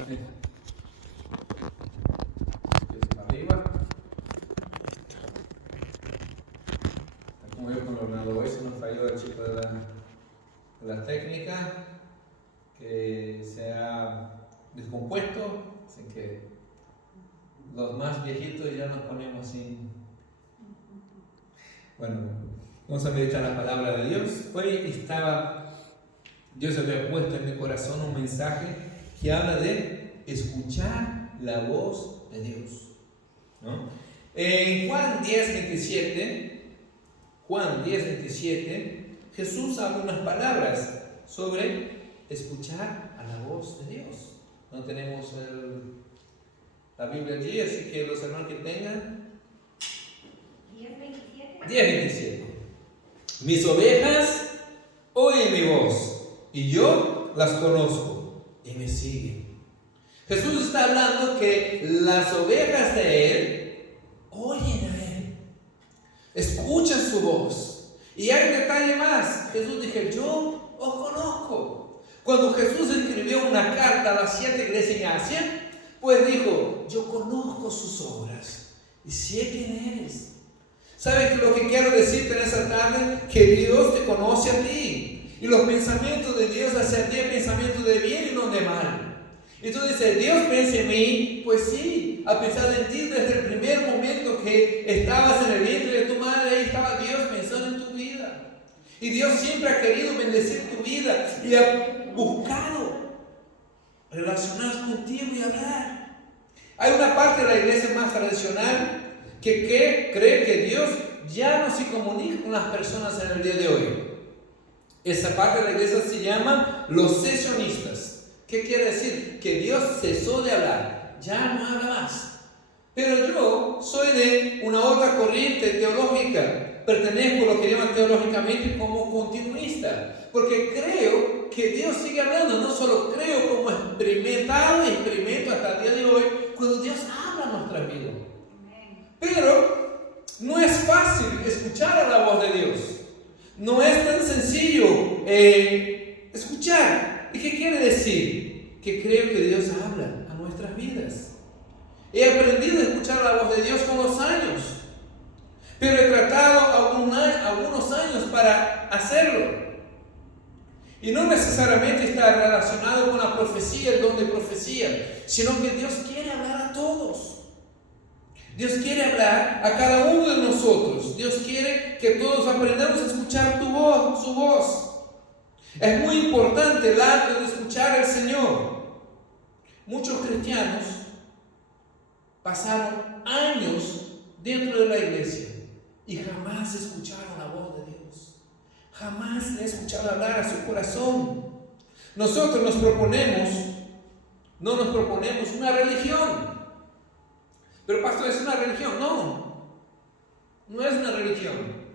Arriba. Como yo con el ordenador hoy se nos falló el chico de la técnica que se ha descompuesto, así que los más viejitos ya nos ponemos sin. Bueno, vamos a meditar la palabra de Dios. Hoy Dios había puesto en mi corazón un mensaje que habla de escuchar la voz de Dios, ¿no? En Juan 10:27, Jesús habla unas palabras sobre escuchar a la voz de Dios. No tenemos la Biblia allí, así que los hermanos que tengan. 10:27. Mis ovejas oyen mi voz y yo las conozco y me siguen. Jesús está hablando que las ovejas de Él oyen a Él, escuchan su voz. Y hay un detalle más. Jesús dijo: yo os conozco. Cuando Jesús escribió una carta a las 7 iglesias en Asia, pues dijo: yo conozco sus obras y sé quién eres. ¿Sabes lo que quiero decirte en esta tarde? Que Dios te conoce a ti. Y los pensamientos de Dios hacia ti son pensamientos de bien y no de mal. Y tú dices: Dios piensa en mí. Pues sí, ha pensado en ti desde el primer momento que estabas en el vientre de tu madre. Ahí estaba Dios pensando en tu vida. Y Dios siempre ha querido bendecir tu vida y ha buscado relacionarse contigo y hablar. Hay una parte de la iglesia más tradicional que cree que Dios ya no se comunica con las personas en el día de hoy. Esa parte de la iglesia se llama los cesionistas. ¿Qué quiere decir? Que Dios cesó de hablar, ya no habla más. Pero yo soy de una otra corriente teológica, pertenezco a lo que llaman teológicamente como continuista, porque creo que Dios sigue hablando. No solo creo, como experimentado y experimento hasta el día de hoy, cuando Dios habla en nuestra vida. Pero no es fácil escuchar a la voz de Dios. No es tan sencillo escuchar. ¿Y qué quiere decir? Que creo que Dios habla a nuestras vidas. He aprendido a escuchar la voz de Dios con los años, pero he tratado algunos años para hacerlo. Y no necesariamente está relacionado con la profecía, el don de profecía, sino que Dios quiere hablar a todos. Dios quiere hablar a cada uno de nosotros. Dios quiere que todos aprendamos a escuchar su voz. Es muy importante el acto de escuchar al Señor. Muchos cristianos pasaron años dentro de la iglesia y jamás escucharon la voz de Dios. Jamás le escucharon hablar a su corazón. Nosotros no nos proponemos una religión. Pero pastor, ¿es una religión? No es una religión.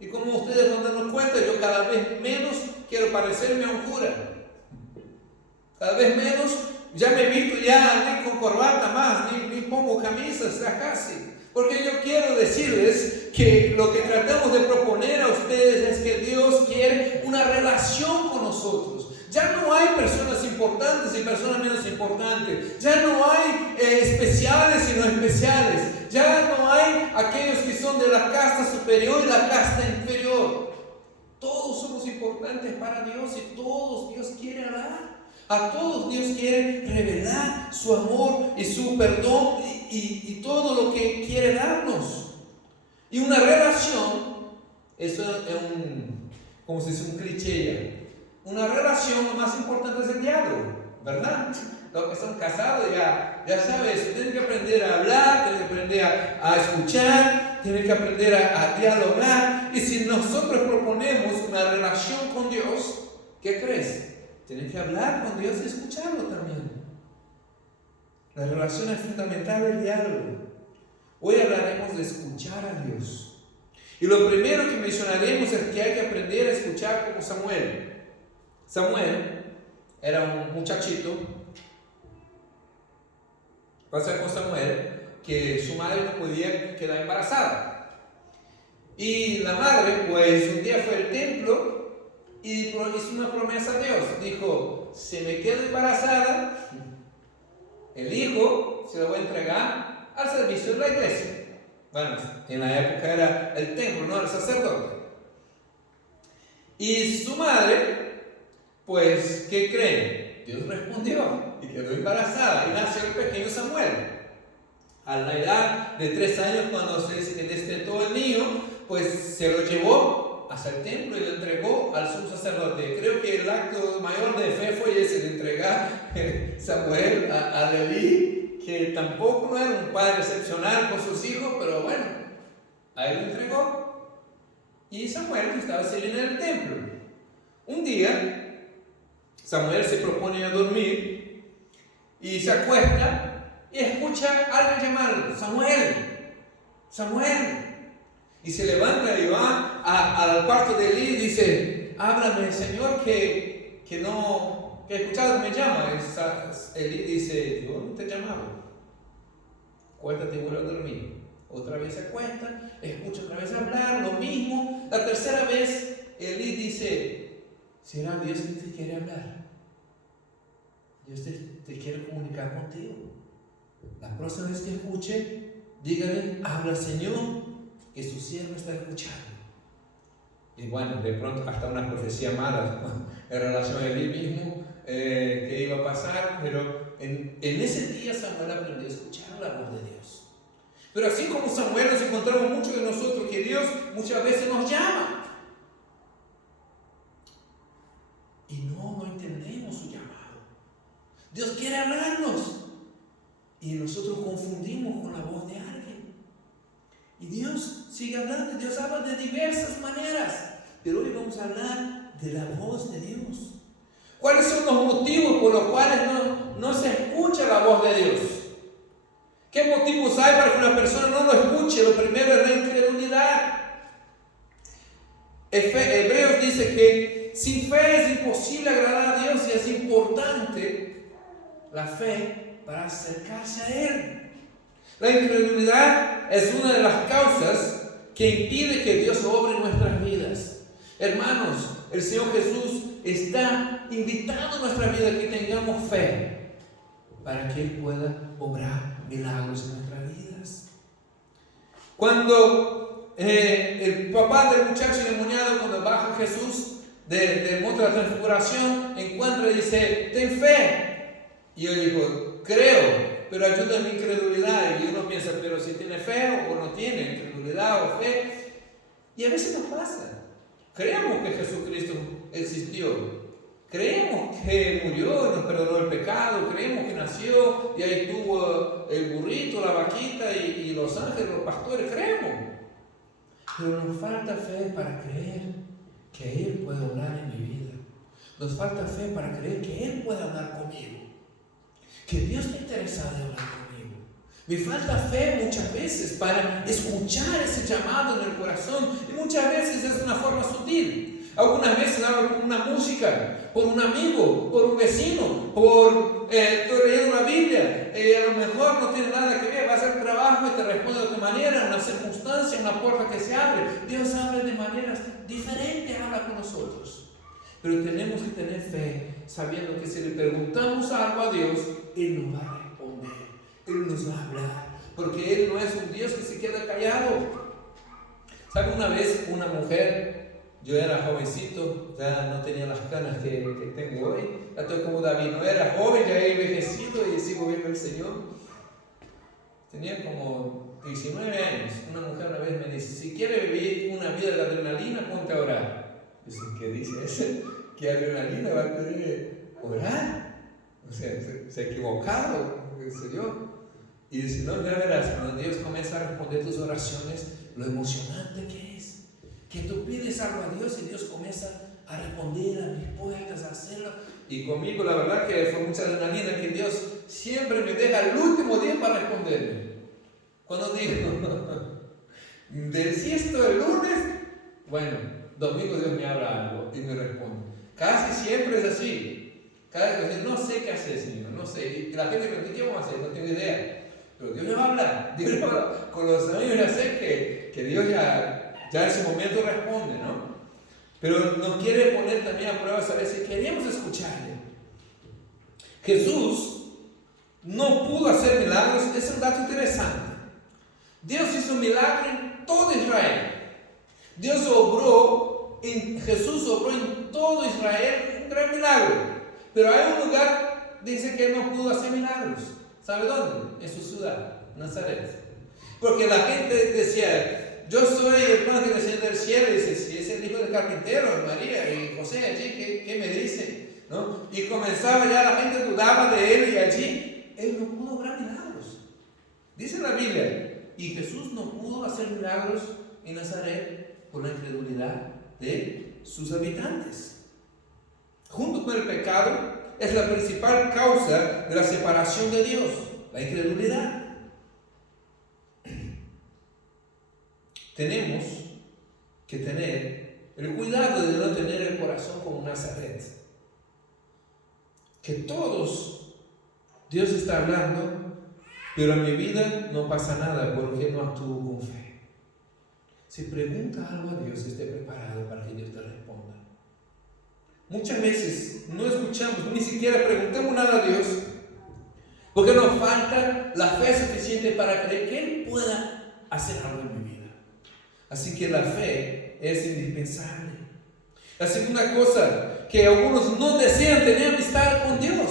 Y como ustedes no dan cuenta, yo cada vez menos quiero parecerme a un cura. Cada vez menos, ya me he visto ya ni con corbata más, ni pongo camisas, ya casi. Porque yo quiero decirles que lo que tratamos de proponer a ustedes es que Dios quiere una relación con nosotros. Ya no hay personas importantes y personas menos importantes. Ya no hay especiales y no especiales. Ya no hay aquellos que son de la casta superior y la casta inferior. Todos somos importantes para Dios y todos Dios quiere hablar. A todos Dios quiere revelar su amor y su perdón y todo lo que quiere darnos. Y una relación, eso es como se dice, un cliché ya. Una relación, lo más importante es el diálogo, ¿verdad? Los que son casados ya sabes, tienen que aprender a hablar, tienen que aprender a escuchar, tienen que aprender a dialogar. Y si nosotros proponemos una relación con Dios, ¿qué crees? Tienen que hablar con Dios y escucharlo también. La relación es fundamental, el diálogo. Hoy hablaremos de escuchar a Dios. Y lo primero que mencionaremos es que hay que aprender a escuchar como Samuel. Samuel era un muchachito. Pasa con Samuel que su madre no podía quedar embarazada. Y la madre, pues, un día fue al templo y hizo una promesa a Dios. Dijo: si me quedo embarazada, el hijo se lo va a entregar al servicio de la iglesia. Bueno, en la época era el templo, no el sacerdote. Y su madre, pues, ¿qué creen? Dios respondió y quedó embarazada y nació el pequeño Samuel. A la edad de 3 años, cuando se destetó el niño, pues se lo llevó hacia el templo y lo entregó al sumo sacerdote. Creo que el acto mayor de fe fue ese, de entregar Samuel a Leví, que tampoco no era un padre excepcional con sus hijos, pero bueno, a él lo entregó. Y Samuel estaba sirviendo en el templo. Un día, Samuel se propone a dormir y se acuesta y escucha a alguien llamarlo: Samuel, Samuel. Y se levanta y va al cuarto de Elí y dice: háblame, Señor, que he escuchado que me llama. Elí dice: yo no te he llamado. Acuéstate y vuelve a dormir. Otra vez se acuesta, escucha otra vez hablar, lo mismo. La tercera vez Elí dice: ¿será Dios que te quiere hablar? Dios te quiere comunicar contigo. La próxima vez que escuche, dígale: habla, Señor, que su siervo está escuchando. Y bueno, de pronto hasta una profecía mala en relación a Elí mismo que iba a pasar, pero en ese día Samuel aprendió a escuchar la voz de Dios. Pero así como Samuel, nos encontramos muchos de nosotros que Dios muchas veces nos llama y no entendemos su llamado. Dios quiere hablarnos y nosotros confundimos con la voz de alguien. Y Dios sigue hablando, Dios habla de diversas maneras, pero hoy vamos a hablar de la voz de Dios. ¿Cuáles son los motivos por los cuales no se escucha la voz de Dios? ¿Qué motivos hay para que una persona no lo escuche? Lo primero es la incredulidad. Hebreos dice que sin fe es imposible agradar a Dios y es importante la fe para acercarse a Él. La incredulidad es una de las causas que impide que Dios obre en nuestras vidas. Hermanos, el Señor Jesús está invitando a nuestra vida a que tengamos fe para que Él pueda obrar milagros en nuestras vidas. Cuando el papá del muchacho endemoniado, cuando baja Jesús del monte de la transfiguración, encuentra y dice: ten fe. Y él dijo: creo, pero ayuda a mi incredulidad. Y uno piensa: pero si tiene fe o no tiene incredulidad o fe. Y a veces nos pasa. Creemos que Jesucristo existió. Creemos que murió y nos perdonó el pecado. Creemos que nació y ahí tuvo el burrito, la vaquita y los ángeles, los pastores. Creemos. Pero nos falta fe para creer que Él puede hablar en mi vida. Nos falta fe para creer que Él puede hablar conmigo. Que Dios está interesado en hablar conmigo. Me falta fe muchas veces para escuchar ese llamado en el corazón. Y muchas veces es de una forma sutil. Algunas veces hablo con una música, por un amigo, por un vecino, estoy leyendo la Biblia. A lo mejor no tiene nada que ver, vas a hacer trabajo y te responde de otra manera, una circunstancia, una puerta que se abre. Dios habla de maneras diferentes, habla con nosotros. Pero tenemos que tener fe, sabiendo que si le preguntamos algo a Dios, Él nos va a responder, Él nos va a hablar, porque Él no es un Dios que se queda callado. ¿Sabe? Una vez una mujer, yo era jovencito, ya no tenía las canas que tengo hoy, ya estoy como David, no era joven, ya he envejecido y sigo viendo al Señor. Tenía como 19 años, una mujer una vez me dice: si quieres vivir una vida de adrenalina, ponte a orar. Dice: ¿qué dice ese? ¿Qué adrenalina va a querer orar? O sea, se ha equivocado, dice yo. Y dice: no, ya verás, cuando Dios comienza a responder tus oraciones, lo emocionante que es. Que tú pides algo a Dios y Dios comienza a responder a mis puertas, a hacerlo. Y conmigo la verdad que fue mucha adrenalina, que Dios siempre me deja el último día para responderme. Cuando digo, si esto el lunes, bueno, domingo Dios me habla algo y me responde. Casi siempre es así. Cada vez no sé qué hacer, Señor, no sé. Y la gente me dice: ¿qué vamos a hacer? No tengo idea. Pero Dios me va a hablar. Dios me va a hablar. Con los años ya sé que Dios ya en ese momento responde, ¿no? Pero nos quiere poner también a prueba, saber si queremos escucharle. Jesús no pudo hacer milagros es un dato interesante. Dios hizo milagros en todo Israel. Jesús obró en todo Israel un gran milagro. Pero hay un lugar, dice que no pudo hacer milagros. ¿Sabe dónde? En su ciudad, Nazaret. Porque la gente decía, yo soy el pan que desciende del cielo. Y dice, si es el hijo del carpintero, María y José allí, ¿qué me dice? ¿No? Y comenzaba ya, la gente dudaba de él y allí él no pudo obrar milagros. Dice la Biblia, y Jesús no pudo hacer milagros en Nazaret por la incredulidad de sus habitantes. Junto con el pecado, es la principal causa de la separación de Dios, la incredulidad. Tenemos que tener el cuidado de no tener el corazón como Nazaret. Que todos, Dios está hablando, pero en mi vida no pasa nada porque no actúo con fe. Si pregunta algo a Dios, esté preparado para que Dios te responda. Muchas veces no escuchamos, ni siquiera preguntamos nada a Dios, porque nos falta la fe suficiente para creer que Él pueda hacer algo en mi vida. Así que la fe es indispensable. La segunda cosa, que algunos no desean tener amistad con Dios.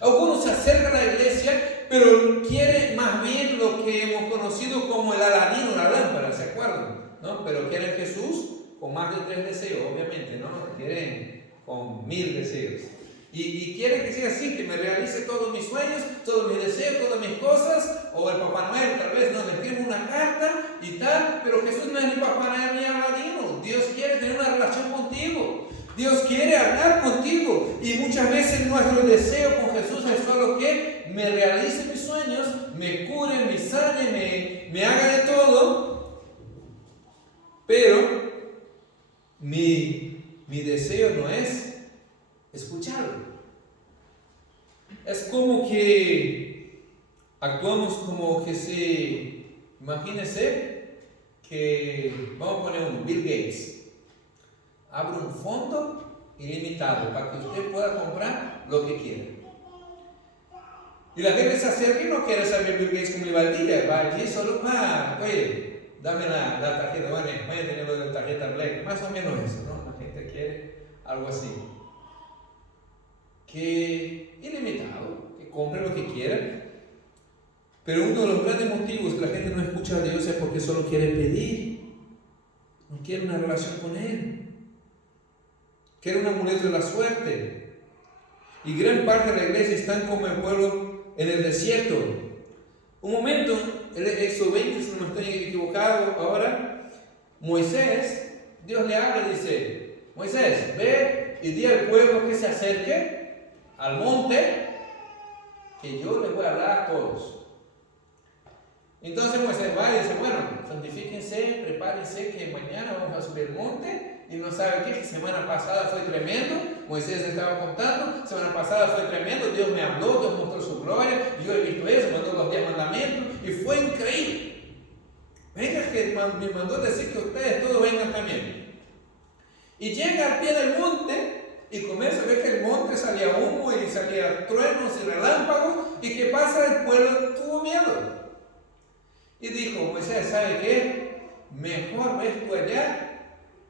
Algunos se acercan a la iglesia, pero quieren más bien lo que hemos conocido como el Aladino, la lámpara, ¿se acuerdan? ¿No? Pero quieren Jesús con más de 3 deseos, obviamente, ¿no? Quieren con 1000 deseos. Y quieren que sea así, que me realice todos mis sueños, todos mis deseos, todas mis cosas, o el Papá Noel tal vez nos le escribe una carta y tal, pero Jesús no es ni Papá Noel ni Aladino. Dios quiere tener una relación contigo, Dios quiere hablar contigo, y muchas veces nuestro deseo con Jesús es solo que me realice mis sueños, me cure, me sane, me haga de todo, pero mi deseo no es escucharlo. Es como que actuamos como que si, imagínense que, vamos a poner un Bill Gates, abre un fondo ilimitado para que usted pueda comprar lo que quiera. Y la gente se acerca y no quiere saber Bill Gates cómo le va el día, va allí solo para, oye, dame la tarjeta, bueno, voy a tener la tarjeta Black, más o menos eso, ¿no? La gente quiere algo así. Que ilimitado, que compre lo que quiera. Pero uno de los grandes motivos que la gente no escucha a Dios es porque solo quiere pedir, no quiere una relación con Él, quiere un amuleto de la suerte. Y gran parte de la iglesia están como el pueblo en el desierto. Un momento, el Éxodo 20, si no me estoy equivocado ahora, Moisés, Dios le habla y dice, Moisés, ve y di al pueblo que se acerque al monte, que yo les voy a hablar a todos. Entonces Moisés va y dice, bueno, santifíquense, prepárense que mañana vamos a subir el monte. Y no sabe qué, semana pasada fue tremendo, Moisés estaba contando, semana pasada fue tremendo, Dios me habló, Dios mostró su gloria, yo he visto eso, mandó los 10 mandamientos y fue increíble. Venga, que me mandó decir que ustedes todos vengan también. Y llega al pie del monte y comienza a ver que el monte salía humo y salía truenos y relámpagos, y que pasa, el pueblo tuvo miedo. Y dijo, Moisés, ¿sabe qué? Mejor ves tú allá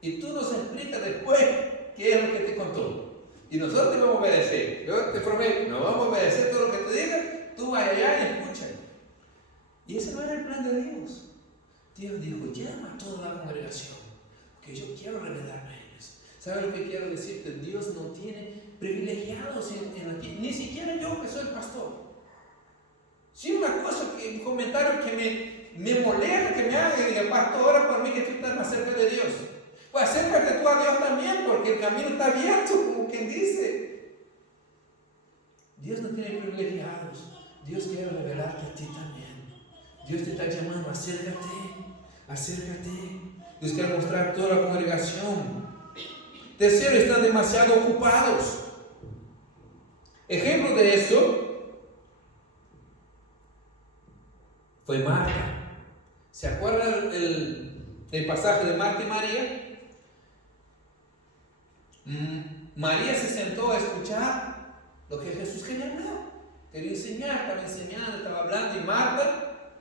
y tú nos explicas después qué es lo que te contó. Y nosotros te vamos a obedecer. Yo te prometo, nos vamos a obedecer todo lo que te diga, tú vas allá y escucha. Y ese no era el plan de Dios. Dios dijo, llama a toda la congregación, que yo quiero revelarme a ellos. ¿Sabe lo que quiero decirte? Dios no tiene privilegiados en aquí, ni siquiera yo que soy el pastor. Si una cosa, un comentario que me molesta, que me haga y diga, pastor, ora por mí que tú estás más cerca de Dios. Pues acércate tú a Dios también, porque el camino está abierto, como quien dice. Dios no tiene privilegiados. Dios quiere revelarte a ti también. Dios te está llamando, acércate. Dios quiere mostrar a toda la congregación. Tercero, están demasiado ocupados. Ejemplo de eso fue Marta. ¿Se acuerdan el pasaje de Marta y María? María se sentó a escuchar lo que Jesús quería hablar. quería enseñar, estaba enseñando, estaba hablando, y Marta,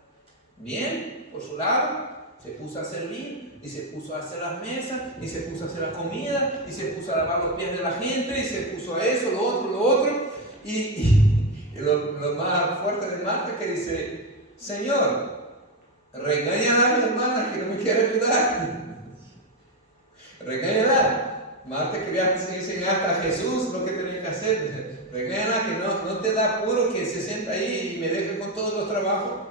bien, por su lado, se puso a servir, y se puso a hacer las mesas, y se puso a hacer la comida, y se puso a lavar los pies de la gente, y se puso a eso, lo otro, y lo más fuerte de Marta que dice, Señor, regáñala a mi hermana que no me quiere ayudar. Regáñala. Marta quería enseñar a Jesús lo que tenía que hacer. Regáñala que no te da apuro que se sienta ahí y me deje con todos los trabajos.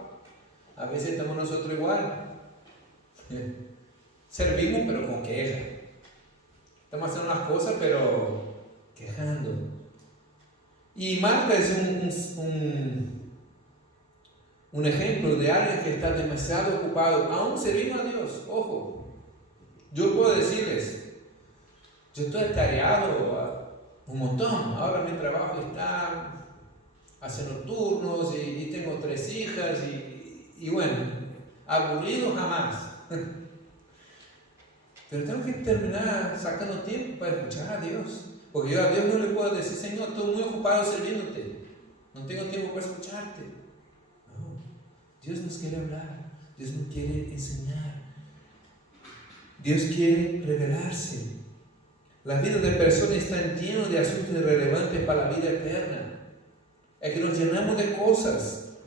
A veces estamos nosotros igual. Servimos pero con queja. Estamos haciendo las cosas pero quejando. Y Marta es un ejemplo de alguien que está demasiado ocupado, aún servindo a Dios. Ojo, yo puedo decirles, yo estoy atareado un montón. Ahora mi trabajo está haciendo turnos y tengo 3 hijas y bueno, aburrido jamás. Pero tengo que terminar sacando tiempo para escuchar a Dios. Porque yo a Dios no le puedo decir, Señor, estoy muy ocupado sirviéndote. No tengo tiempo para escucharte. No, Dios nos quiere hablar. Dios nos quiere enseñar. Dios quiere revelarse. Las vidas de personas están llenas de asuntos irrelevantes para la vida eterna. Es que nos llenamos de cosas.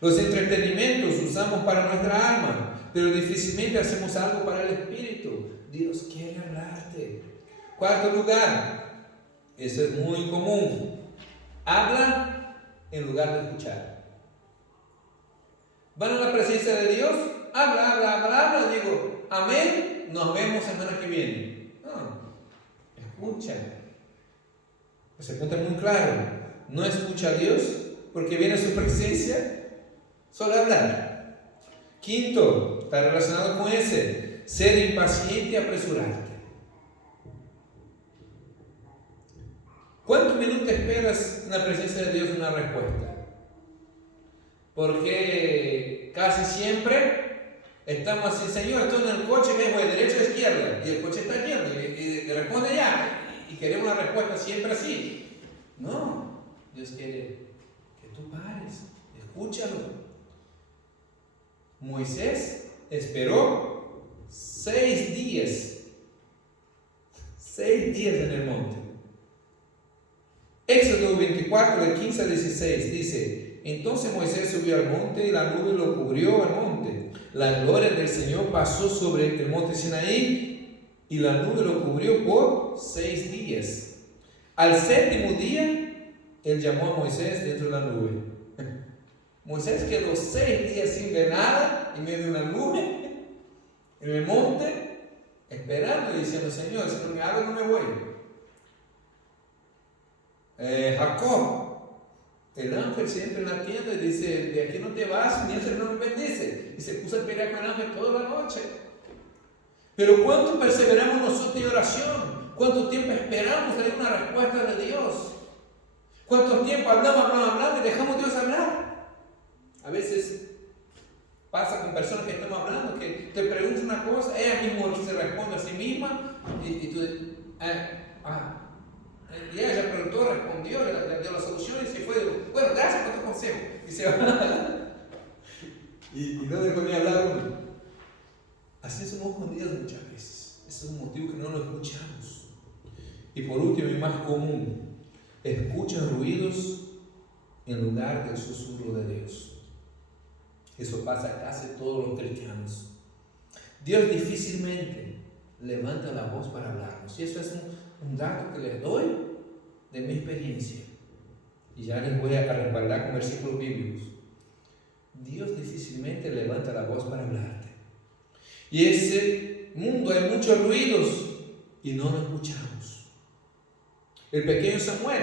Los entretenimientos usamos para nuestra alma, pero difícilmente hacemos algo para el espíritu. Dios quiere hablarte. Cuarto lugar, eso es muy común. Habla en lugar de escuchar. Van a la presencia de Dios, habla, digo, amén, nos vemos semana que viene. No, escucha. Ese punto es muy claro. No escucha a Dios porque viene a su presencia, solo hablar. Quinto, está relacionado con ese, ser impaciente y apresurarte. ¿Cuántos minutos esperas en la presencia de Dios una respuesta? Porque casi siempre estamos así, Señor, estoy en el coche, que voy de derecha a izquierda, y el coche está lleno, y responde ya, y queremos una respuesta siempre así. No, Dios quiere que tú pares, escúchalo. Moisés esperó 6 días en el monte. Éxodo 24, de 15 a 16 dice, entonces Moisés subió al monte y la nube lo cubrió al monte. La gloria del Señor pasó sobre el monte Sinaí y la nube lo cubrió por 6 días. Al 7º día, él llamó a Moisés dentro de la nube. Moisés quedó 6 días sin ver nada, en medio de una nube, en el monte, esperando y diciendo, Señor, si no me hablas, no me voy. Jacob, el ángel se entra en la tienda y dice, de aquí no te vas, ni el Señor me bendice. Y se puso a pelear con el ángel toda la noche. Pero ¿cuánto perseveramos nosotros en oración? ¿Cuánto tiempo esperamos tener una respuesta de Dios? ¿Cuánto tiempo hablamos y dejamos a Dios hablar? A veces pasa con personas que estamos hablando, que te preguntan una cosa, ella misma se responde a sí misma, y tú y ella ya preguntó, respondió, le dio la solución y se fue. Bueno, gracias por tu consejo. Y se va. y no dejó ni hablar uno. Así somos con Dios muchas veces. Ese es un motivo que no lo escuchamos. Y por último y más común, escuchan ruidos en lugar del susurro de Dios. Eso pasa casi todos los cristianos. Dios difícilmente levanta la voz para hablarnos. Y eso es un dato que les doy de mi experiencia. Y ya les voy a respaldar con versículos bíblicos. Dios difícilmente levanta la voz para hablarte. Y en ese mundo hay muchos ruidos y no lo escuchamos. El pequeño Samuel,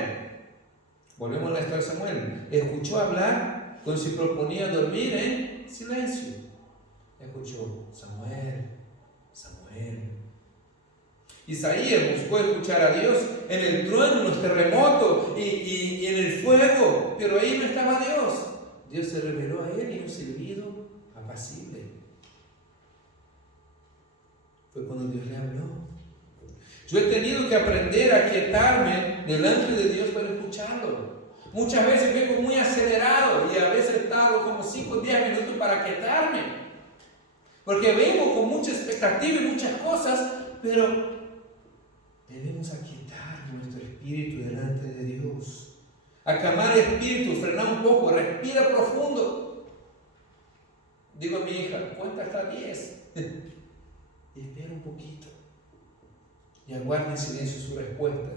volvemos a la historia de Samuel, escuchó hablar cuando se proponía dormir en silencio. Escuchó, Samuel, Samuel. Isaías buscó escuchar a Dios en el trueno, en los terremotos y en el fuego, pero ahí no estaba Dios. Dios se reveló a él en un silbido apacible. Fue cuando Dios le habló. Yo he tenido que aprender a quietarme delante de Dios para escucharlo, Muchas veces vengo muy acelerado y a veces tardo como 5 o 10 minutos para quietarme. Porque vengo con mucha expectativa y muchas cosas, pero debemos aquietar nuestro espíritu delante de Dios. Acalmar el espíritu, frenar un poco, respira profundo. Digo a mi hija, cuenta hasta 10. Y espera un poquito. Y aguarda en silencio su respuesta.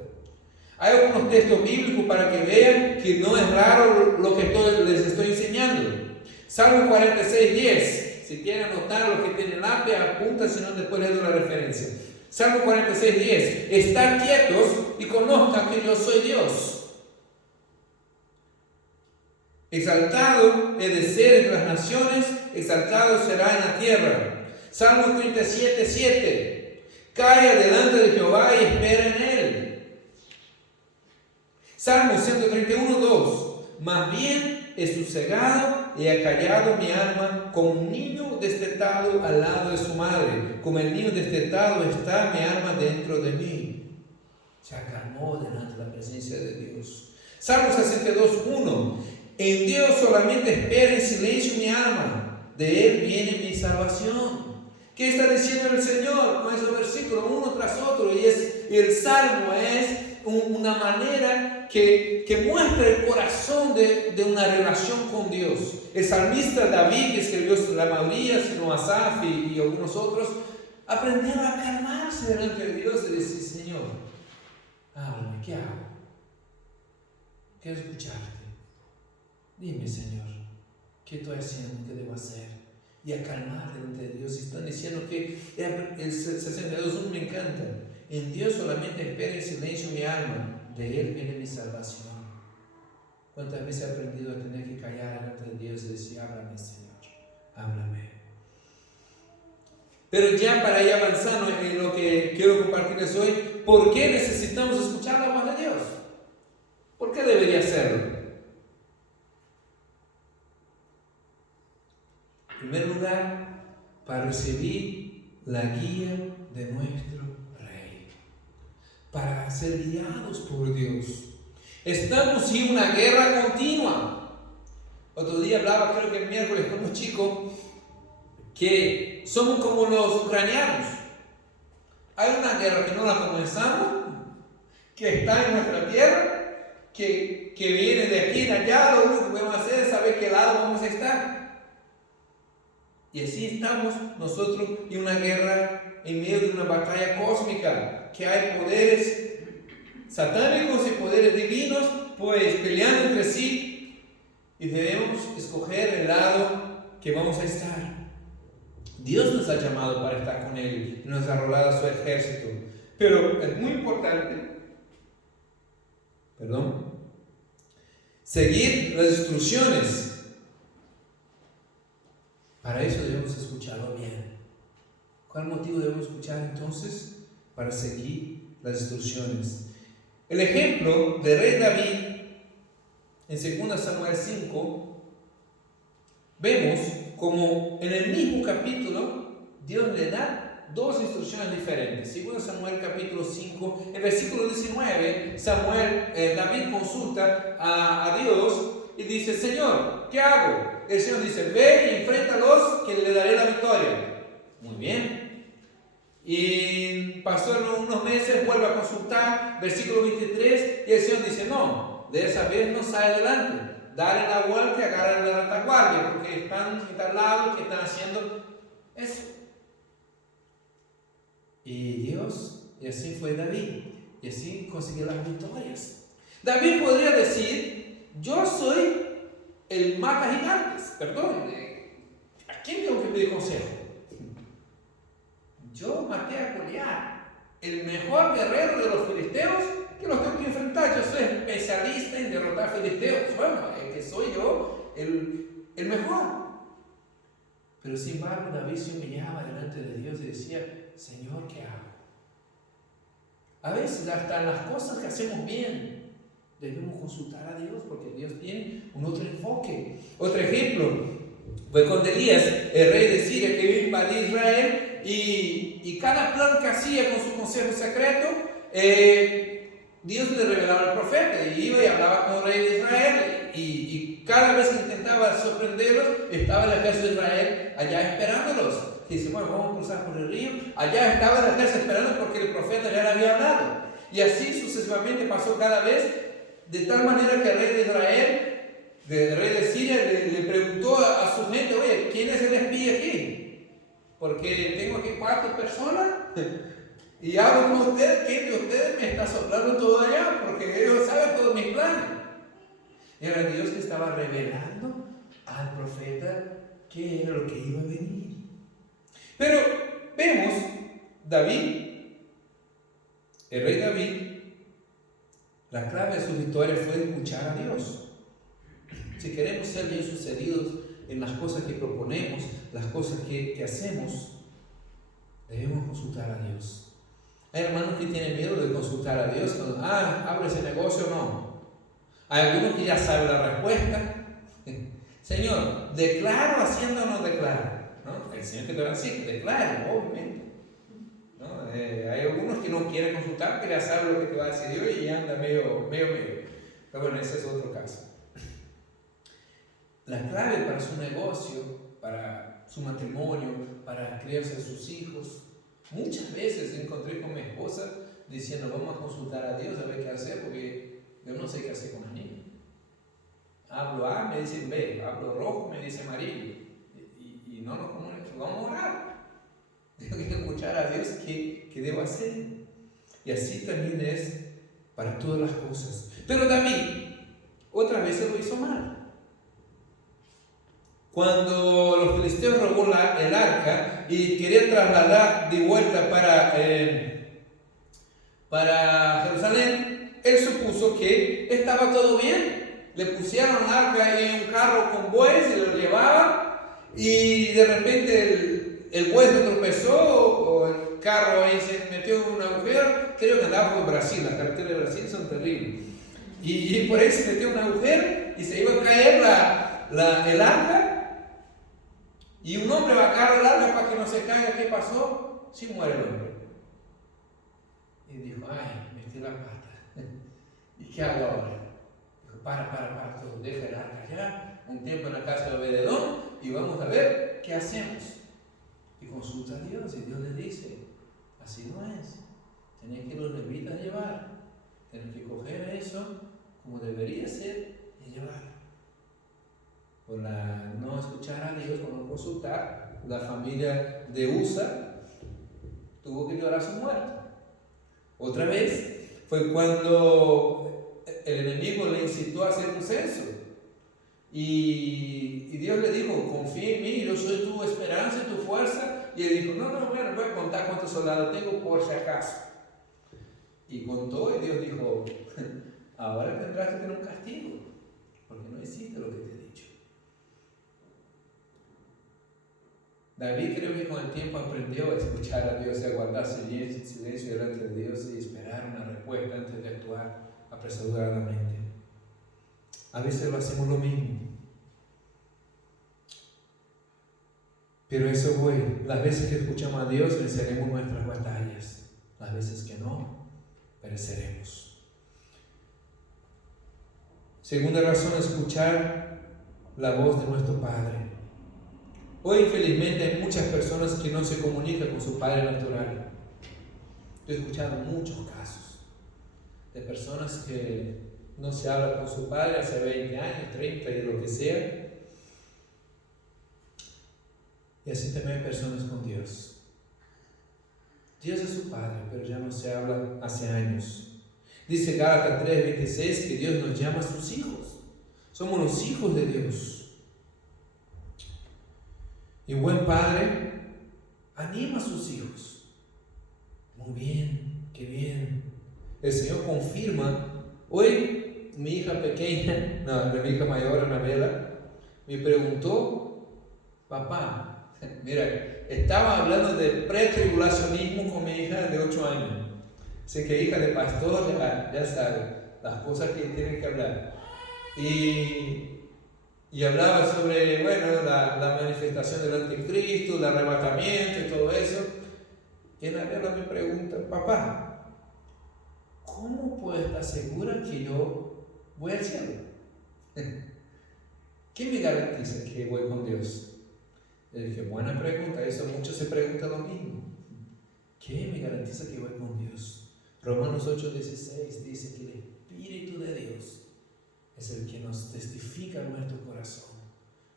Hay algunos textos bíblicos para que vean que no es raro lo que les estoy enseñando. Salmo 46:10. Si quieren anotar lo que tienen lápiz, apunta, si no después les doy la referencia. Salmo 46:10. Estad quietos y conozcan que yo soy Dios. Exaltado he de ser entre las naciones, exaltado será en la tierra. Salmo 37:7. Calla delante de Jehová y espera en él. Salmo 131:2. Más bien he sosegado y he callado mi alma como un niño destetado al lado de su madre. Como el niño destetado está mi alma dentro de mí. Se acalmó delante de la presencia de Dios. Salmo 62:1. En Dios solamente espera en silencio mi alma. De Él viene mi salvación. ¿Qué está diciendo el Señor con esos versículos uno tras otro? Y el Salmo es una manera que muestra el corazón de una relación con Dios. El salmista David, que escribió la mayoría, sino Asaf y algunos otros, aprendieron a calmarse delante de Dios y decir, Señor, háblame, ¿qué hago? Quiero escucharte. Dime, Señor, ¿qué estoy haciendo? ¿Qué debo hacer? Y a calmar delante de Dios. Y están diciendo que el 62.1 me encanta. En Dios solamente espera en silencio mi alma. De Él viene mi salvación. ¿Cuántas veces he aprendido a tener que callar delante de Dios y decir, háblame, Señor, háblame? Pero ya para ir avanzando en lo que quiero compartirles hoy, ¿por qué necesitamos escuchar la voz de Dios? ¿Por qué debería hacerlo? En primer lugar, para recibir la guía de nuestro Rey, para ser guiados por Dios. Estamos en una guerra continua. Otro día hablaba, creo que el miércoles, con un chico, que somos como los ucranianos. Hay una guerra que no la comenzamos, que está en nuestra tierra, que viene de aquí en allá. Lo único que podemos hacer es saber qué lado vamos a estar. Y así estamos nosotros en una guerra, en medio de una batalla cósmica, que hay poderes satánicos y poderes divinos, pues peleando entre sí, y debemos escoger el lado que vamos a estar. Dios nos ha llamado para estar con Él y nos ha rolado a su ejército, pero es muy importante, seguir las instrucciones. Para eso debemos escucharlo bien. ¿Cuál motivo debemos escuchar entonces? Para seguir las instrucciones. El ejemplo del rey David en 2 Samuel 5, vemos como en el mismo capítulo Dios le da dos instrucciones diferentes. 2 Samuel capítulo 5, el versículo 19, David consulta a Dios y dice, Señor, ¿qué hago? El Señor dice, ve y enfréntalos, que le daré la victoria. Muy bien. Y pasó unos meses, vuelve a consultar, versículo 23, y el Señor dice, no, de esa vez no sale adelante. Dale la vuelta y agarren la retaguardia, porque están instalados, que están haciendo eso. Y así fue David, y así consiguió las victorias. David podría decir, yo soy el mata gigantes, perdón, ¿a quién tengo que pedir consejo? Yo maté a Goliat, el mejor guerrero de los filisteos, que los tengo que enfrentar. Yo soy especialista en derrotar filisteos. Bueno, que soy yo el mejor. Pero sin embargo, David se humillaba delante de Dios y decía, Señor, ¿qué hago? A veces hasta en las cosas que hacemos bien debemos consultar a Dios, porque Dios tiene un otro enfoque. Otro ejemplo fue con Elías, el rey de Siria, que iba a invadir Israel, y cada plan que hacía con su consejo secreto, Dios le revelaba al profeta y iba y hablaba con el rey de Israel y cada vez que intentaba sorprenderlos estaba el ejército de Israel allá esperándolos. Y dice, bueno, vamos a cruzar por el río. Allá estaba el ejército esperando porque el profeta ya le había hablado. Y así sucesivamente pasó cada vez, de tal manera que el rey de Israel, el rey de Siria, le preguntó a su gente, oye, ¿quién es el espía aquí? Porque tengo aquí 4 personas y hablo con ustedes, ¿quién de ustedes me está soplando todo allá? Porque ellos saben todos mis planes. Era Dios que estaba revelando al profeta qué era lo que iba a venir. Pero vemos David, el rey David, la clave de su victoria fue escuchar a Dios. Si queremos ser bien sucedidos en las cosas que proponemos, las cosas que hacemos, debemos consultar a Dios. Hay hermanos que tienen miedo de consultar a Dios cuando, abre ese negocio o no. Hay algunos que ya saben la respuesta. Señor, ¿declaro haciendo o no declaro? ¿No? El Señor que te va a decir, declaro, obviamente. ¿No? Hay algunos que no quieren consultar, que ya saben lo que te va a decir Dios y anda medio. Pero bueno, ese es otro caso. La clave para su negocio, para su matrimonio, para criarse a sus hijos, muchas veces encontré con mi esposa diciendo, vamos a consultar a Dios a ver qué hacer, porque yo no sé qué hacer con los niños. Hablo A, me dicen B, hablo rojo, me dice amarillo, y no nos comunicamos, vamos a orar. Tengo que escuchar a Dios qué debo hacer. Y así también es para todas las cosas. Pero David, otra vez se lo hizo mal. Cuando los filisteos robó el arca y querían trasladar de vuelta para Jerusalén, él supuso que estaba todo bien. Le pusieron el arca en un carro con bueyes y lo llevaban, y de repente el buey se tropezó o el carro ahí se metió en un agujero. Creo que andaba por Brasil, las carreteras de Brasil son terribles. Y por ahí se metió en un agujero y se iba a caer el arca. Y un hombre va a agarrar el arca para que no se caiga. ¿Qué pasó? Sí muere el hombre. Y dijo, ay, metí la pata. ¿Y qué hago ahora? Dijo, para todo, deja el arca allá, un tiempo en la casa de Obededón y vamos a ver qué hacemos. Y consulta a Dios y Dios le dice, así no es. Tenés que los levitas llevar. Tenés que coger eso como debería ser y llevar. Por no escuchar a Dios, por no consultar, la familia de Usa tuvo que llorar su muerte. Otra vez fue cuando el enemigo le incitó a hacer un censo. Y Dios le dijo, confía en mí, yo soy tu esperanza y tu fuerza. Y él dijo, no, voy a contar cuántos soldados tengo por si acaso. Y contó y Dios dijo, ahora tendrás que tener un castigo, porque no hiciste lo que te he dicho. David creo que con el tiempo aprendió a escuchar a Dios y a guardar silencio delante de Dios y esperar una respuesta antes de actuar apresuradamente. A veces lo hacemos lo mismo. Pero eso voy. Las veces que escuchamos a Dios venceremos nuestras batallas. Las veces que no, pereceremos. Segunda razón, escuchar la voz de nuestro Padre. Hoy infelizmente hay muchas personas que no se comunican con su Padre natural. Yo he escuchado muchos casos de personas que no se hablan con su Padre hace 20 años, 30 y lo que sea. Y así también hay personas con Dios. Dios es su Padre, pero ya no se habla hace años. Dice Gálatas 3:26 que Dios nos llama a sus hijos. Somos los hijos de Dios. Y un buen padre anima a sus hijos. Muy bien, qué bien. El Señor confirma. Hoy mi hija pequeña, mi hija mayor, Anabela, me preguntó, papá, mira, estaba hablando de pretribulacionismo con mi hija de 8 años. Así que hija de pastor ya sabe las cosas que tienen que hablar. Y hablaba sobre, la manifestación del anticristo, el arrebatamiento y todo eso. Y Anabela me pregunta, papá, ¿cómo puedo estar segura que yo voy al cielo? ¿Qué me garantiza que voy con Dios? Le dije, buena pregunta, eso muchos se preguntan lo mismo. ¿Qué me garantiza que voy con Dios? Romanos 8:16 dice que el Espíritu de Dios es el que nos testifica en nuestro corazón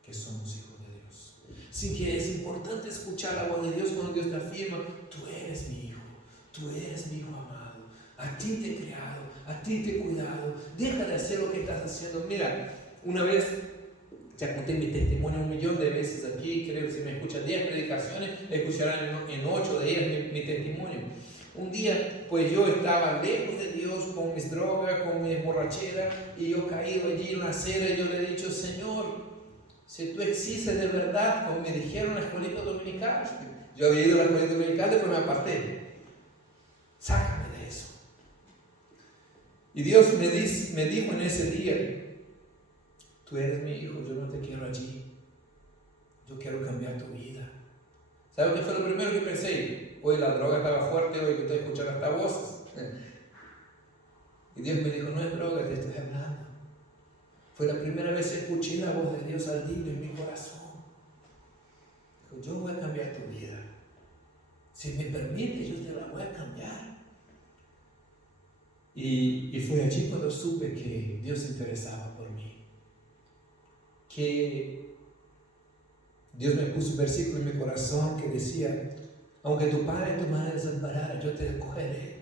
que somos hijos de Dios. Así que es importante escuchar la voz de Dios cuando Dios te afirma, tú eres mi hijo, tú eres mi hijo amado, a ti te he creado, a ti te he cuidado, deja de hacer lo que estás haciendo. Mira, una vez, ya conté mi testimonio 1.000.000 de veces aquí, creo que si me escuchan 10 predicaciones, escucharán en 8 de ellas mi testimonio. Un día, pues yo estaba lejos de Dios con mis drogas, con mi borrachera, y yo caído allí en una acera y yo le he dicho, Señor, si tú existes de verdad, como me dijeron en la escuelita dominical, yo había ido a la escuelita dominical, después me aparté, sácame de eso. Y Dios me dijo en ese día, tú eres mi hijo, yo no te quiero allí, yo quiero cambiar tu vida. ¿Sabes qué fue lo primero que pensé? Hoy la droga estaba fuerte, hoy que estoy escuchando hasta voces. Y Dios me dijo, no es droga, te estoy hablando. Fue la primera vez que escuché la voz de Dios audible en mi corazón. Dijo, yo voy a cambiar tu vida. Si me permite, yo te la voy a cambiar. Y fue allí cuando supe que Dios se interesaba por mí. Que Dios me puso un versículo en mi corazón que decía, aunque tu padre y tu madre desampararan, yo te escogeré.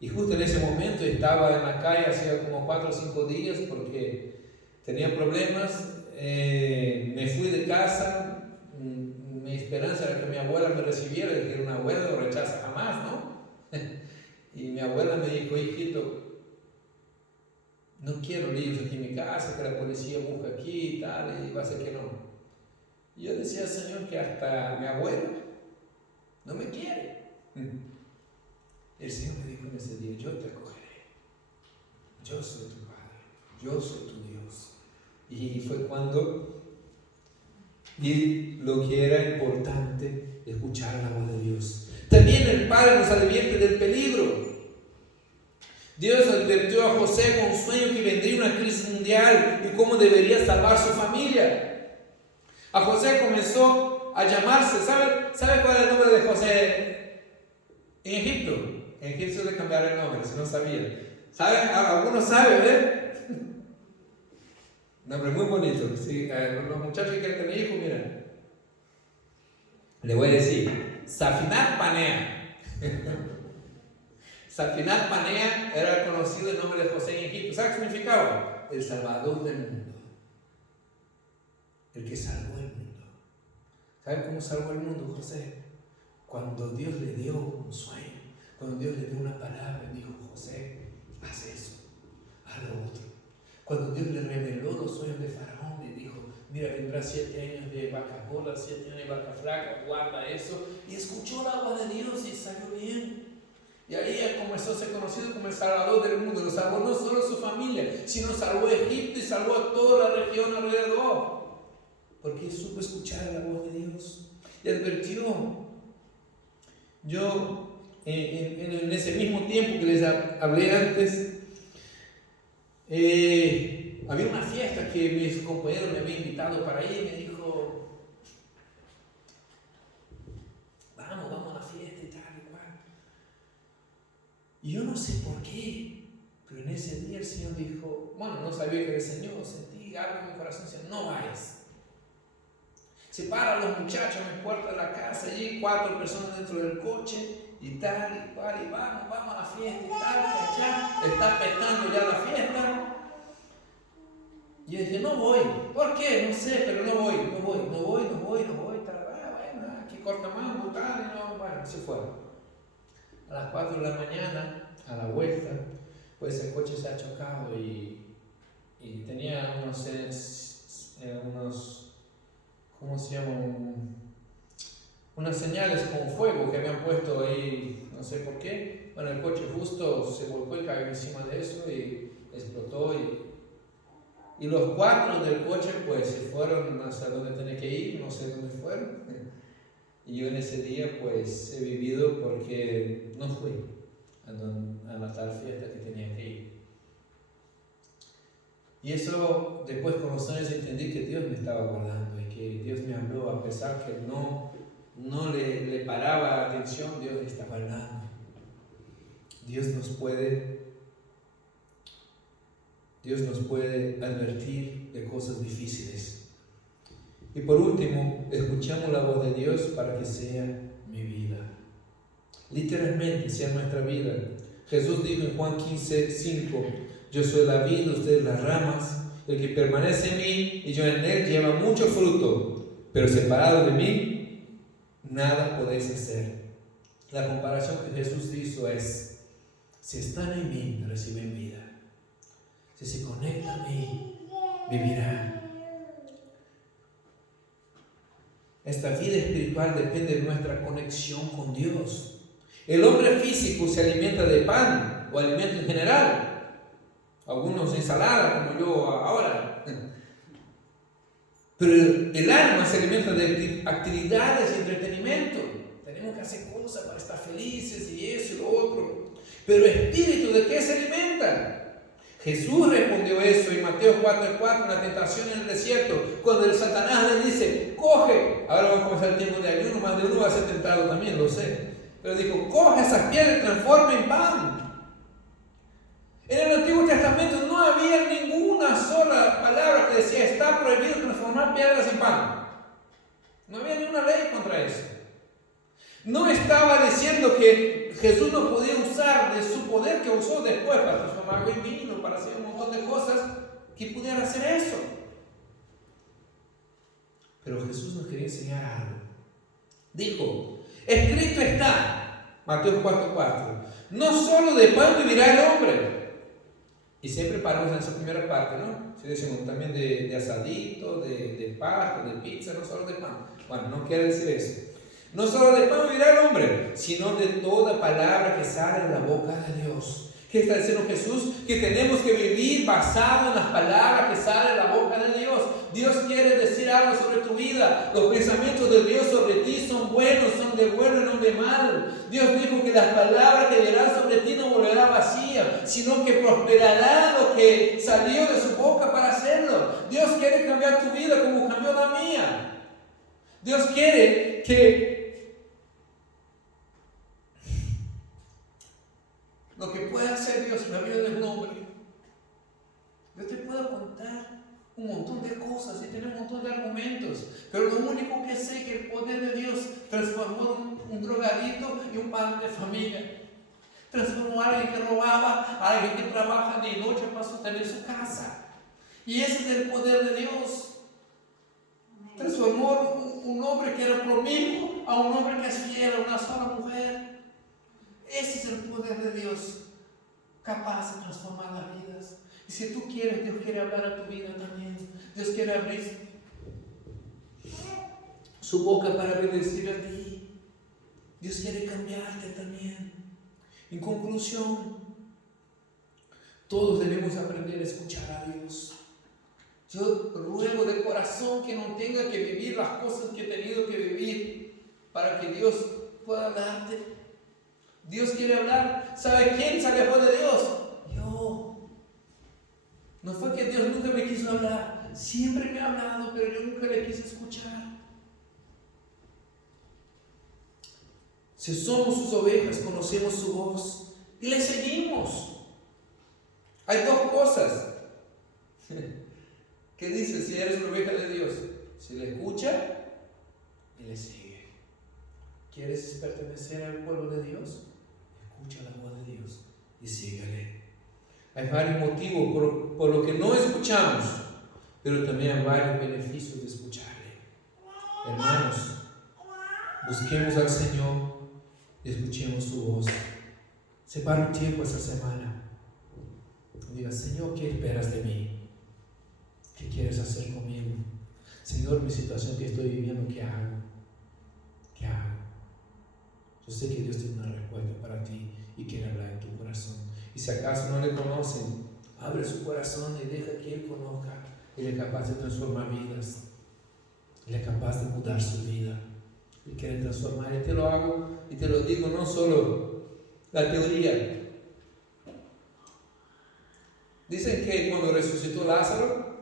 Y justo en ese momento estaba en la calle, hacía como 4 o 5 días, porque tenía problemas, me fui de casa, mi esperanza era que mi abuela me recibiera, que una abuela lo rechaza jamás, ¿no? Y mi abuela me dijo, hijito, no quiero líos aquí en mi casa, que la policía busca aquí y tal, y va a ser que no. Y yo decía, Señor, que hasta mi abuelo no me quiere. El Señor me dijo en ese día, yo te acogeré, yo soy tu Padre, yo soy tu Dios. Y fue cuando vi lo que era importante, escuchar la voz de Dios. También el Padre nos advierte del peligro. Dios advirtió a José con un sueño que vendría una crisis mundial y cómo debería salvar su familia. A José comenzó a llamarse, ¿sabe cuál es el nombre de José en Egipto? En Egipto le cambiaron el nombre, si no sabían. ¿Saben? Algunos saben, ¿ver? Nombre muy bonito. Sí, los muchachos que quieren tener hijos, miren. Le voy a decir, Safinat Panea. Safinat Panea era conocido el nombre de José en Egipto. ¿Sabe qué significaba? El Salvador del mundo. El que salvó el mundo. ¿Sabe cómo salvó el mundo, José? Cuando Dios le dio un sueño, cuando Dios le dio una palabra, dijo, José, haz eso, haz lo otro. Cuando Dios le reveló los sueños de Faraón, le dijo, mira, vendrá 7 años de vacas gordas, 7 años de vacas flacas, guarda eso. Y escuchó la voz de Dios y salió bien. Y ahí él comenzó a ser conocido como el Salvador del mundo. Lo salvó no solo a su familia, sino salvó a Egipto y salvó a toda la región alrededor. Porque supo escuchar la voz de Dios. Y advirtió. Yo, en ese mismo tiempo que les hablé antes, había una fiesta que mis compañeros me habían invitado para ir. Me dijo, vamos a la fiesta y tal y cual. Y yo no sé por qué, pero en ese día el Señor dijo, bueno, no sabía que era el Señor, sentí algo en mi corazón, decía, no vayas. Se paran los muchachos en la puerta de la casa, allí 4 personas dentro del coche, y tal, y cual, y vamos a la fiesta, y tal, que allá está petando ya la fiesta. Y yo dije, no voy. ¿Por qué? No sé, pero no voy, tal, bueno, aquí corta más, tal, y no, bueno, se fue. A las 4 de la mañana, a la vuelta, pues el coche se ha chocado y tenía unos ¿cómo se llaman? Unas señales con fuego que habían puesto ahí, no sé por qué. Bueno, el coche justo se volcó y cayó encima de eso y explotó. Y los 4 del coche pues se fueron hasta donde tenía que ir, no sé dónde fueron. Y yo en ese día pues he vivido porque no fui a a la tal fiesta que tenía que ir. Y eso, después con los años entendí que Dios me estaba guardando y que Dios me habló, a pesar que no le paraba atención, Dios me estaba hablando. Dios nos puede advertir de cosas difíciles. Y por último, escuchamos la voz de Dios para que sea mi vida. Literalmente, sea nuestra vida. Jesús dijo en Juan 15:5, yo soy la vid, ustedes las ramas. El que permanece en mí y yo en él lleva mucho fruto, pero separado de mí, nada podéis hacer. La comparación que Jesús hizo es, si están en mí, reciben vida. Si se conectan a mí, vivirán. Esta vida espiritual depende de nuestra conexión con Dios. El hombre físico se alimenta de pan o alimento en general. Algunos ensalada, como yo ahora. Pero el alma se alimenta de actividades y entretenimiento. Tenemos que hacer cosas para estar felices y eso y lo otro. Pero el espíritu, ¿de qué se alimenta? Jesús respondió eso en Mateo 4:4, una tentación en el desierto, cuando el Satanás le dice, coge, ahora vamos a comenzar el tiempo de ayuno, más de uno va a ser tentado también, lo sé, pero dijo, coge esas piedras y transforma en pan. En el Antiguo Testamento no había ninguna sola palabra que decía, está prohibido transformar piedras en pan. No había ninguna ley contra eso. No estaba diciendo que Jesús no podía usar de su poder que usó después para transformar agua en vino, para hacer un montón de cosas, que pudiera hacer eso. Pero Jesús nos quería enseñar algo. Dijo, escrito está, Mateo 4:4, no solo de pan vivirá el hombre. Y siempre paramos en esa primera parte, ¿no? Si decimos también de asadito, de pasto, de pizza, no solo de pan. Bueno, no quiere decir eso. No solo de pan vivirá el hombre, sino de toda palabra que sale de la boca de Dios. ¿Qué está diciendo Jesús? Que tenemos que vivir basado en las palabras que salen de la boca de Dios. Dios quiere decir algo sobre tu vida. Los pensamientos de Dios sobre ti son buenos, son de bueno y no de mal. Dios dijo que las palabras que dirán sobre ti no volverá vacía, sino que prosperará lo que salió de su boca para hacerlo. Dios quiere cambiar tu vida como cambió la mía. Dios quiere que lo que pueda hacer Dios en la vida de un hombre, yo te puedo contar un montón de cosas y tener un montón de argumentos, pero lo único que sé es que el poder de Dios transformó un drogadito y un padre de familia, transformó a alguien que robaba, a alguien que trabaja de noche para sostener su casa, y ese es el poder de Dios. Transformó un hombre que era promiscuo a un hombre que es fiel a una sola mujer. Ese es el poder de Dios, capaz de transformar las vidas. Y si tú quieres, Dios quiere hablar a tu vida también. Dios quiere abrir su boca para bendecir a ti. Dios quiere cambiarte también. En conclusión, todos debemos aprender a escuchar a Dios. Yo ruego de corazón que no tenga que vivir las cosas que he tenido que vivir para que Dios pueda hablarte. Dios quiere hablar. ¿Sabe quién se alejó de Dios? Yo. No fue que Dios nunca me quiso hablar. Siempre me ha hablado, pero yo nunca le quise escuchar. Si somos sus ovejas, conocemos su voz y le seguimos. Hay dos cosas que dice si eres una oveja de Dios. Si le escucha y le sigue. ¿Quieres pertenecer al pueblo de Dios? Escucha la voz de Dios y síguele. Hay varios motivos por lo que no escuchamos, pero también hay varios beneficios de escucharle. Hermanos, busquemos al Señor y escuchemos su voz. Separa un tiempo esta semana. Diga, Señor, ¿qué esperas de mí? ¿Qué quieres hacer conmigo? Señor, mi situación que estoy viviendo, ¿qué hago? ¿Qué hago? Yo sé que Dios tiene una respuesta para ti y quiere hablar en tu corazón. Y si acaso no le conocen, abre su corazón y deja que Él conozca. Él es capaz de transformar vidas. Él es capaz de mudar su vida. Él quiere transformar. Y te lo hago y te lo digo, no solo la teoría, Dicen que cuando resucitó Lázaro,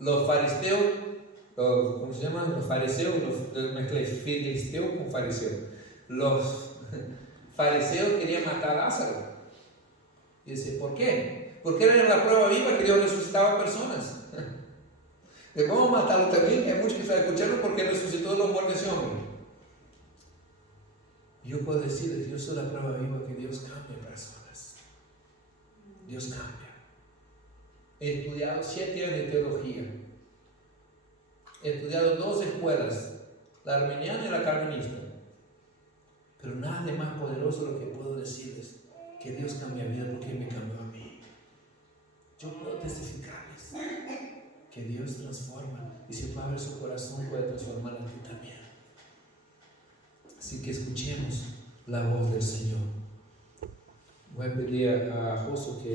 los fariseos, ¿cómo se llaman? Los fariseos, mezclé filisteo con fariseo. Los fariseos querían matar a Lázaro. Y dice, ¿por qué? Porque era la prueba viva que Dios resucitaba a personas. Le vamos a matarlo también, que hay muchos que están escuchando porque resucitó de los muertos ese hombre. Yo puedo decirles, yo soy la prueba viva que Dios cambia personas. Dios cambia. He estudiado 7 años de teología. He estudiado 2 escuelas, la arminiana y la calvinista. Pero nada de más poderoso lo que puedo decirles, que Dios cambia vida porque me cambió a mí. Yo puedo testificarles que Dios transforma. Y si puede abrir su corazón, puede transformar a ti también. Así que escuchemos la voz del Señor. Voy a pedir a Josué que